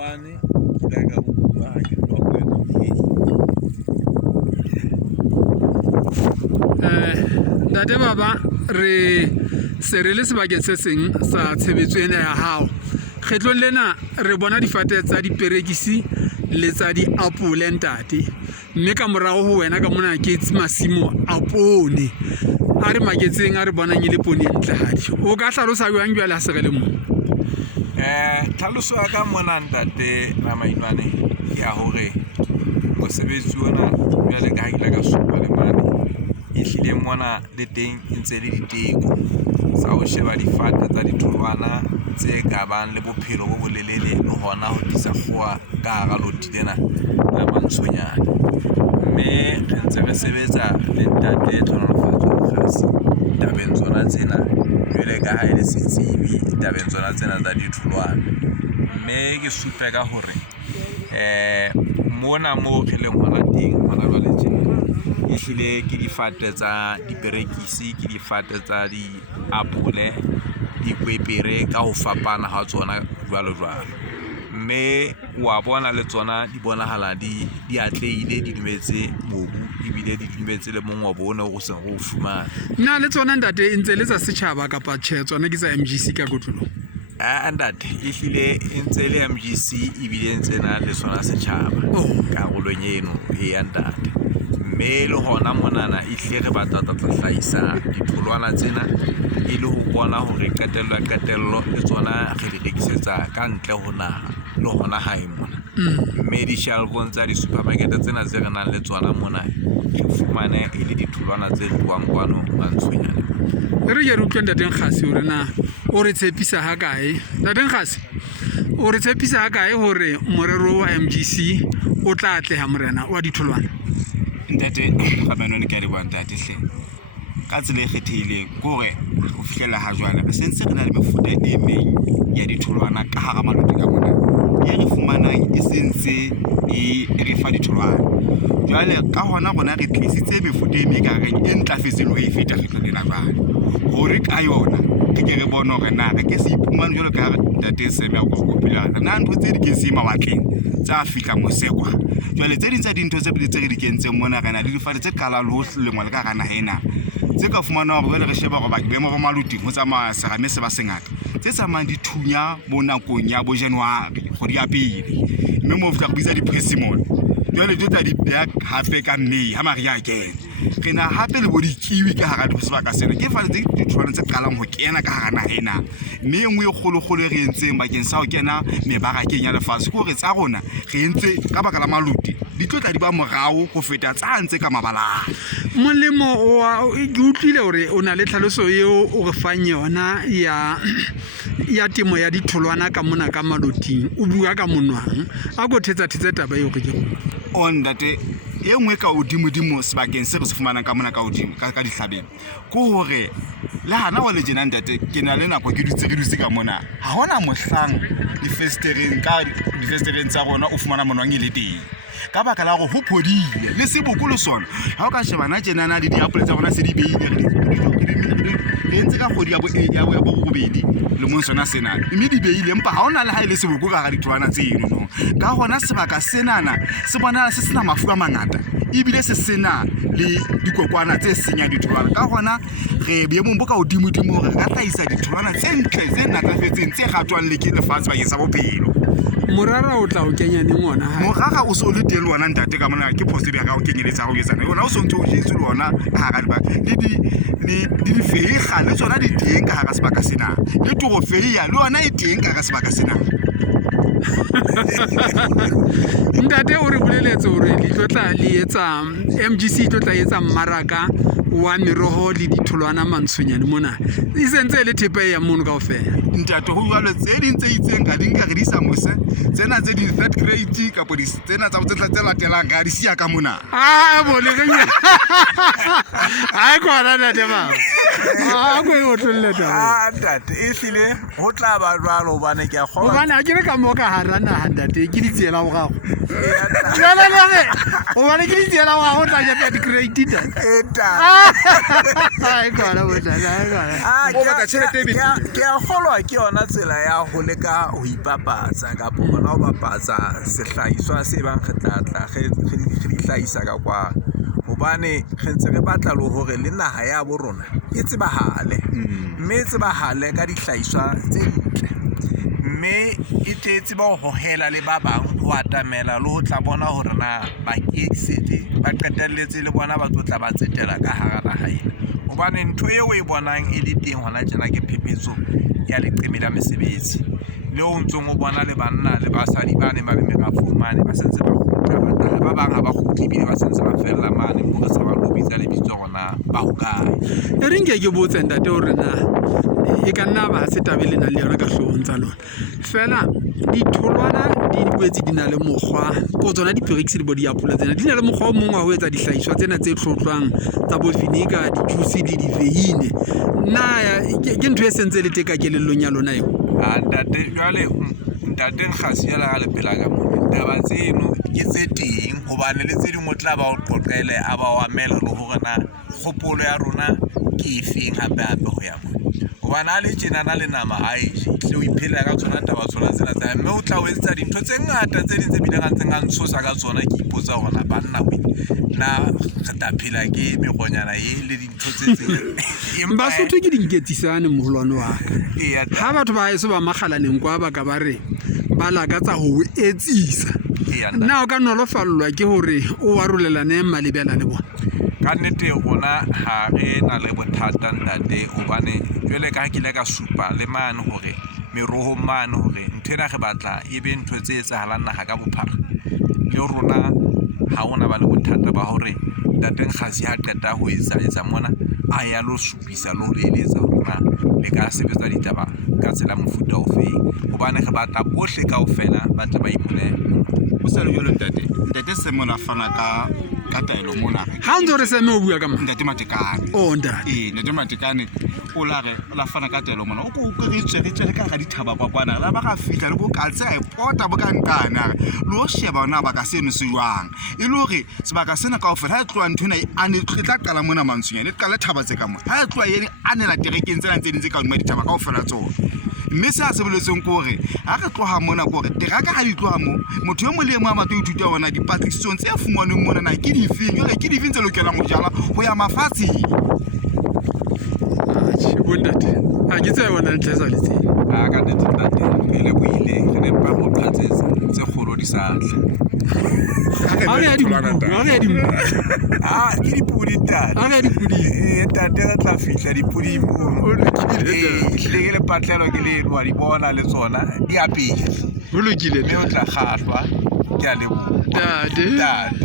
mane ke ka bua ke tlo Ntate baba re se re le sebakeng se seng sa tshebetso ena ya hao. Kgetlong lena re bona difate tsa diperekisi le tsa diapole ntate. Mme ka morao ho wena ka mona ke masimo a poone. A re maketseng a re bonang ile poone e ntlehadi. O ka hlalosa jwang jwale ha se re le mo? Tlhaloso ya ka mona ntate na mainwane ya hore mosebetsi ona jwale ka ha ile ka supa le mane ehlile mona le teng ntse le diteko tsa ho sheba difate tsa ditholwana tse ka bang le bophelo bo bolelele le hona ho disa kgoa ka hara loti lena la mantshonyana. Mme re ntse re sebetsa le ntate Tlhonolofatso Kgasi tabeng tsona tsena jwale ka ha ele setsibi tabeng tsona tsena tsa ditholwana. Mme ke supe ka hore mona mo re leng hona teng hona jwale tjena ehlile ke difate tsa diperekisi, ke difate tsa diapole, dikwepere ka ho fapana ha tsona jwalo jwalo. Mme wa bona le tsona di bonahala di atlehile, di dumetse mobu ebile di dumetse le mongobo ona o se go fumana. Na le tsona ntate ntse le tsa setjhaba kapa tjhe tsona ke tsa MGC ka kotlolo? Ntate ehlile ntse le MGC ebile ntse na le sona setjhaba karolong eno e ya ntate. Mme le hona monana ehlile re batla hlahisa ditholwana tsena e le ho bona hore qetello le tsona re di rekisetsa ka ntle ho naha le hona hae mona. Mme di-shelf-ong tsa di-supermarket tsena tse re nang le tsona mona re fumane e le ditholwana tse tloang kwano mantshwenyane. Re ye re utlwe ntate Kgasi hore na o re tshepisa ha kae? Ntate Kgasi o re tshepisa ha kae hore morero wa MGC o tla atleha morena wa ditholwana? Ntate Kgabanone ke a leboha ntate hle. Ka tsela e kgethehileng kore ho fihlela ha jwale re sentse re na le mefuta e meng ya ditholwana ka hara maloti ka mona e re fumanang e sentse e re fa ditholwana. Jwale ka hona rona re tlisitse mefuta e meng ka reng e ntlafetseng ho e feta kgetlo lena jwale hore ka yona ke ke re bone hore na re ke se iphumane jwalo ka ntate Seme ya Kokopela na ntho tse di ke se mawatleng tsa fihla mosekwa. Jwale tse ding tsa dintho tse re di kentseng mona re na le difate tse qalang le ho lengwa le ka hara naha ena tse ka fumanang hore re sheba hore boemo ba maluting ho tsamaya serame se ba sengata tse tsamayang di thunya mo nakong ya bo January kgwedi ya pele. Mme mo fihla re bitsa di-persimmon jwale di tla di beha hape ka May ha mariha a kena. Re na hape le bo dikiwi ka hara sebaka sena ke fate tse ditholwana tse qalang ho kena ka hara naha ena. Mme enngwe e kgolo e re entseng bakeng sa ho kena mebarakeng ya lefatshe ke hore tsa rona re entse ka baka la maluti di tlo tla di ba morao ho feta tsa ntse ka mabalana. Molemo wa ke utlwile hore o na le tlhaloso eo o re fang yona ya temo ya ditholwana ka mona ka maloting o bua ka monwang a go thetsa taba eo re ke go on ntate e nngwe ka hodimo sebakeng se re se fumanang ka mona ka hodimo ka dihlabeng ke hore le hana wa le jena ntate ke na le nako ke dutse ka mona ha hona mohlang difestereng tsa rona o fumana monwang e le teng ka baka la gore ho phodile le seboko le sona ha o ka shebana tjenana le diapole tsa rona se di beile re entse ka kgodi ya bo robedi le mong sona sena mme di beile empa ha ona le ha ile seboko ka ga ditholwana tseno no ka hona sebaka senana se bonala se sena mafu a mangata ebile se sena le dikokwana tse senya ditholwana ka hona re boemong bo ka hodimo hore re ka tlhaisa ditholwana tse ntle tse natlafetseng tse kgatwang le ke lefatshe bakeng sa bophelo. Morara o tla o kenya neng ona ha morara o so le teng le ona ntate ka mona ke poste ya ka o kenyeletsa go etsana yona o so ntse o jetse le ona ka hara diba le difeiga le tsona di teng ka hara sebaka sena le torofeia le ona e teng ka hara sebaka sena. Ntate o re boleletse hore le tlotla le etsa MGC tlotla etsa mmaraka wa meroho le ditholwana mantshwenyane mona e sentse le thepe ya mono kaofela ntate ho jwalo tse ding tse itseng ka dinka re di sa mose tsena tse di third grade ka podi tsena tsa tse latelang ga di sia ka mona bole genya ha kona ntate ba go o tlolle ntate ehlile ho tla ba jwalo bana ke a kgola bana ke re ka mo ka harana ntate ke di tsela go gago jwale le o bana ke di tsela go gago tla ja third grade Ai kona botlana ai kona. O batla tjhelete e betere. ke a kgolwa ke yona tsela ya ho leka ho ipapatsa kapa hona ho bapatsa sehlahiswa se bang re tlatla re di hlahisa ka kwa hobane re ntse re batla le hore le naha ya bo rona e tsebahale mme e tsebahale ka dihlahiswa tse ntle mme e tseba ho hohela le ba bang ho atamela le ho tla bona hore na ba ke ba qetelletse le bona ba tla ba tsetela ka hara naha ena hobane ntho eo e bonang e le teng hona tjena ke phephetso ya leqeme la mesebetsi le o ntsong o bona le banna le basadi ba ne ba le merafong mane ba sentse ba kgutla ba bang ha ba kgutli bile ba sentse ba fella mane mo re sa ba lobitsa le bitso gona ba ho kae E re nke ke botse ntate hore na e ka nna ba se tabe lena le yona ka hloohong tsa lona fela ditholwana di boetse di na le mokgwa ko tsona diperekisi le bo diapole tsena di na le mokgwa o mongwe wa ho etsa dihlahiswa tsena tse tlhotlhwang tsa bo vinegar dijuice le diveine na ke ntho e sentse le teka kelellong ya lona eo ntate jwale ntate Nkgasi ya la le pela ka mona taba tseno ke tse teng hobane le tse ding o tla ba o qoqele a ba wa mela le hore na kgopolo ya rona ke efeng hape ho ya mo hobane a le tjena na le nama ha e tle o iphela ka tsona taba tsona tsena tsa mme o tla o etsa dintho tse ngata tse ding tse bileng a ntseng a ntshosa ka tsona ke ipotsa hore banna we na re ta phela ke megonyana e le dintho tse tse Basotho ke dinketsisane moholwane wa ka ha batho ba heso ba makgalaneng kwa ba ka ba re ba lakatsa ho etsisa nna o ka nolofallwa ke hore o arolelane malebela le bona ka nnete rona ha re na le bothata ntate hobane jwale ka ha ke le ka supa le mane hore meroho mane hore ntho ena re batla e be ntho tse etsahalang naha ka bophara le rona ha ona ba le bothata ba hore ntate Nkgasi ha qeta ho etsa mona a ya lo supisa lo le eletsa rona le ka sebetsa ditaba ka tsela mofuta ofeng hobane re batla bohle kaofela ba tla ba ipole O sa le jwalo ntate se mona fana ka taelo mona ha o ntse re seme o bua ka mang ntate Matekane ntate ntate Matekane o la fana ka taelo mona o ko re tswele ka ga dithaba kwa kwana la ba ga fihla le bo katse a ipota bo ka nkana lo sheba ona ba ka seno se jwang e le hore sebaka sena kaofela ha e tloa nthona a ne tla qala mona mantshunya le qala thaba tse ka mona ha e tloa yene a nela terekeng tsena tse dintse ka hodima dithaba kaofela tsona mme se a sebeletseng ko hore ha re tloha mona ko hore teraka ha di tloha mo motho yo mo le mo a matlo ithuta ona dipatlisisong tse fumanweng mona na ke difeng jwale ke difeng tse lokelang ho jala ho ya mafatsheng bontate ha ke tsaya bona ntle sa letse ka nnete ntate e le boile re ne ba go qhatsetsa tse kgolo di sa tle ke dipudi ntate re tla fihla dipudi moo le patlelo ke le wa di bona le tsona di apile ho lokile mme o tla kgahlwa ke a leboha tate